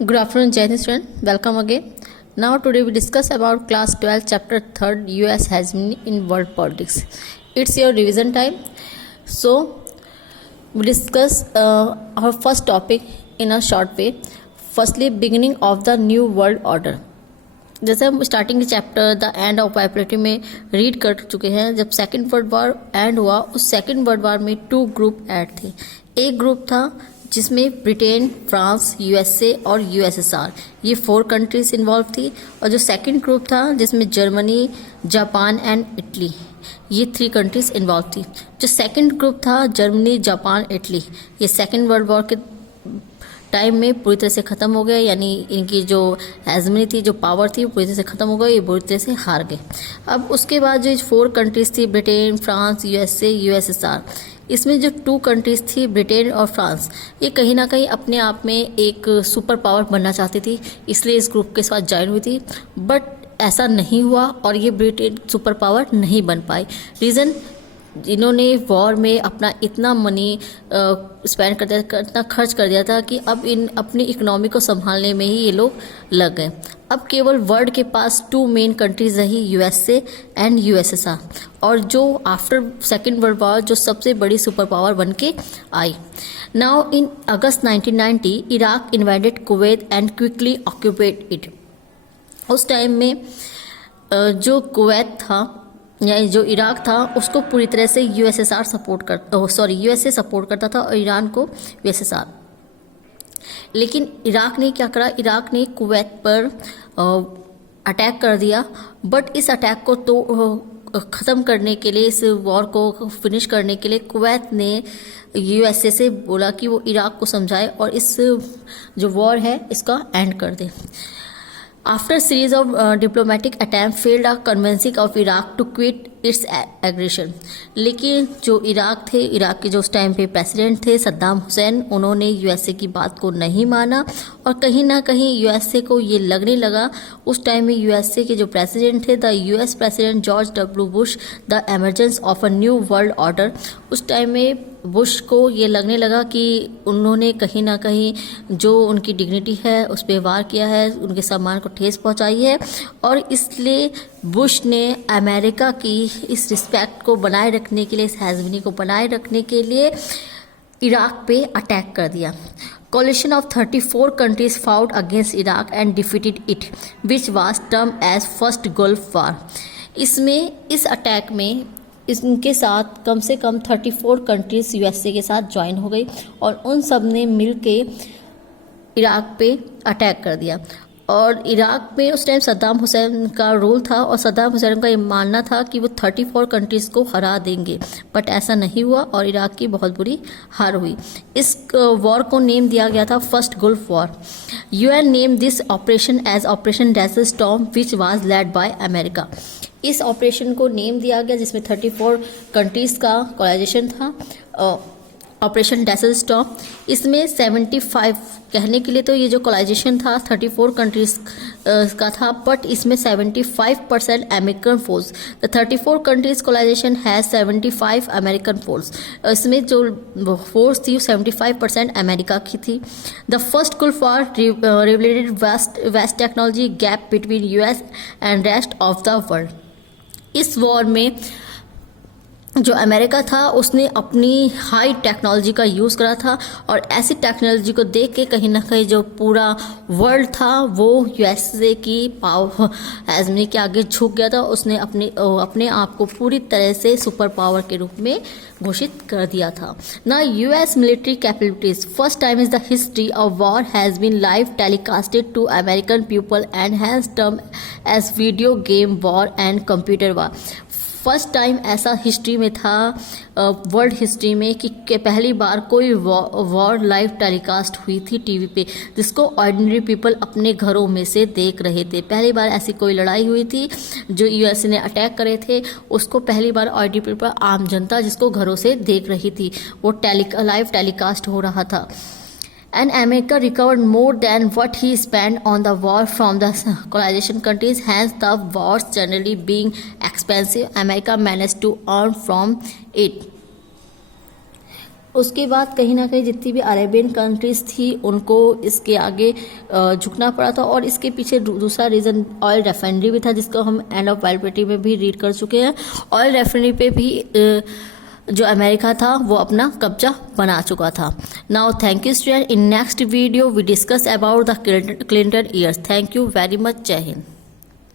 Good afternoon, Jain student. Welcome again. Now today we discuss about class 12 chapter 3rd US hegemony in world politics. It's your revision time. So we discuss our first topic in a short way. Firstly, beginning of the new world order. जैसे हम starting के chapter the end of popularity में read कर चुके हैं. जब second world war and हुआ, उस सेकेंड वर्ल्ड वॉर में 2 ग्रुप ऐड थे. एक ग्रुप था जिसमें ब्रिटेन, फ्रांस, यूएसए और यूएसएसआर, ये 4 कंट्रीज इन्वॉल्व थी. और जो सेकंड ग्रुप था जिसमें जर्मनी, जापान एंड इटली, ये 3 कंट्रीज इन्वॉल्व थी. जो सेकंड ग्रुप था जर्मनी, जापान, इटली, ये सेकंड वर्ल्ड वॉर के टाइम में पूरी तरह से ख़त्म हो गए. यानी इनकी जो हेजमनी थी, जो पावर थी, वो पूरी तरह से ख़त्म हो गई. ये पूरी तरह से हार गए. अब उसके बाद जो 4 कंट्रीज थी, ब्रिटेन, फ्रांस, यूएसए, यूएसएसआर, इसमें जो 2 कंट्रीज थी ब्रिटेन और फ्रांस, ये कहीं ना कहीं अपने आप में एक सुपर पावर बनना चाहती थी, इसलिए इस ग्रुप के साथ ज्वाइन हुई थी. बट ऐसा नहीं हुआ और ये ब्रिटेन सुपर पावर नहीं बन पाई. रीज़न, इन्होंने वॉर में अपना इतना मनी स्पेंड कर दिया, इतना खर्च कर दिया था कि अब इन अपनी इकोनॉमी को संभालने में ही ये लोग लग गए. अब केवल वर्ल्ड के पास 2 मेन कंट्रीज रही, यूएसए एंड यूएसएसआर, और जो आफ्टर सेकेंड वर्ल्ड वॉर जो सबसे बड़ी सुपर पावर बन के आई. Now in August 1990 Iraq invaded Kuwait and quickly occupied it. उस टाइम में जो कुवैत था या जो इराक था, उसको पूरी तरह से यूएसएसआर सपोर्ट यूएसए सपोर्ट करता था और ईरान को यूएसएसआर. लेकिन इराक ने क्या करा, इराक ने कुवैत पर अटैक कर दिया. बट इस अटैक को तो ख़त्म करने के लिए, इस वॉर को फिनिश करने के लिए कुवैत ने यूएसए से बोला कि वो इराक को समझाए और इस जो वॉर है इसका एंड कर दे. After a series of diplomatic attempts failed a convincing of Iraq to quit its aggression. लेकिन जो इराक थे, इराक के जो उस टाइम पे प्रेसिडेंट थे सद्दाम हुसैन, उन्होंने यूएसए की बात को नहीं माना. और कहीं ना कहीं यूएसए को ये लगने लगा, उस टाइम में यूएसए के जो प्रेसिडेंट थे, the US president George W Bush, the emergence of a new world order, उस टाइम में बुश को ये लगने लगा कि उन्होंने कहीं ना कहीं जो उनकी डिग्निटी है उस पर वार किया है, उनके सम्मान को ठेस पहुंचाई है. और इसलिए बुश ने अमेरिका की इस रिस्पेक्ट को बनाए रखने के लिए, इस हेजमनी को बनाए रखने के लिए इराक पे अटैक कर दिया. Coalition of 34 countries fought against Iraq and defeated it, which was termed as First Gulf War. इसमें इस अटैक में इनके साथ कम से कम 34 कंट्रीज यूएसए के साथ ज्वाइन हो गई और उन सब ने मिल के इराक पे अटैक कर दिया. और इराक में उस टाइम सद्दाम हुसैन का रोल था और सद्दाम हुसैन का ये मानना था कि वो 34 कंट्रीज़ को हरा देंगे. बट ऐसा नहीं हुआ और इराक की बहुत बुरी हार हुई. इस वॉर को नेम दिया गया था first Gulf war. UN name this operation as operation desert storm which was led by America. इस ऑपरेशन को नेम दिया गया जिसमें 34 कंट्रीज़ का कोलाइजेशन था, ऑपरेशन डेजर्ट स्टॉर्म. इसमें 75, कहने के लिए तो ये जो कोलाइजेशन था 34 कंट्रीज का था, बट इसमें 75% अमेरिकन फोर्स. द 34 कंट्रीज कोलाइजेशन है 75 अमेरिकन फोर्स. इसमें जो फोर्स थी 75% अमेरिका की थी. The first Gulf war revealed vast technology gap between US and rest of the world. इस वॉर में जो अमेरिका था उसने अपनी हाई टेक्नोलॉजी का यूज़ करा था और ऐसी टेक्नोलॉजी को देख के कहीं ना कहीं जो पूरा वर्ल्ड था वो यूएसए की पावर हेजमनी के आगे झुक गया था. उसने अपने आप को पूरी तरह से सुपर पावर के रूप में घोषित कर दिया था. ना US military capabilities. First time is the history of war has been live telecasted to American people and has term as video game war and computer war. First time ऐसा history में था, वर्ल्ड हिस्ट्री में, कि पहली बार कोई war live telecast हुई थी TV पे, जिसको ऑर्डिनरी पीपल अपने घरों में से देख रहे थे. पहली बार ऐसी कोई लड़ाई हुई थी जो यूएसए ने अटैक करे थे, उसको पहली बार ऑर्डिनरी पीपल, आम जनता जिसको घरों से देख रही थी, वो लाइव टेलीकास्ट हो रहा था. and America recovered more than what he spent on the war from the coalition countries. Hence, the wars generally being expensive, America managed to earn from it. उसके बाद कहीं ना कहीं जितनी भी अरेबियन कंट्रीज थी उनको इसके आगे झुकना पड़ा था, और इसके पीछे दूसरा रीज़न ऑयल रेफाइनरी भी था, जिसको हम एंड ऑफ वाइल्ड में भी रीड कर चुके हैं। ऑयल रेफाइनरी पे भी जो अमेरिका था वो अपना कब्जा बना चुका था। Now thank you student, in next video we discuss about the Clinton years. Thank you very much, जय हिंद।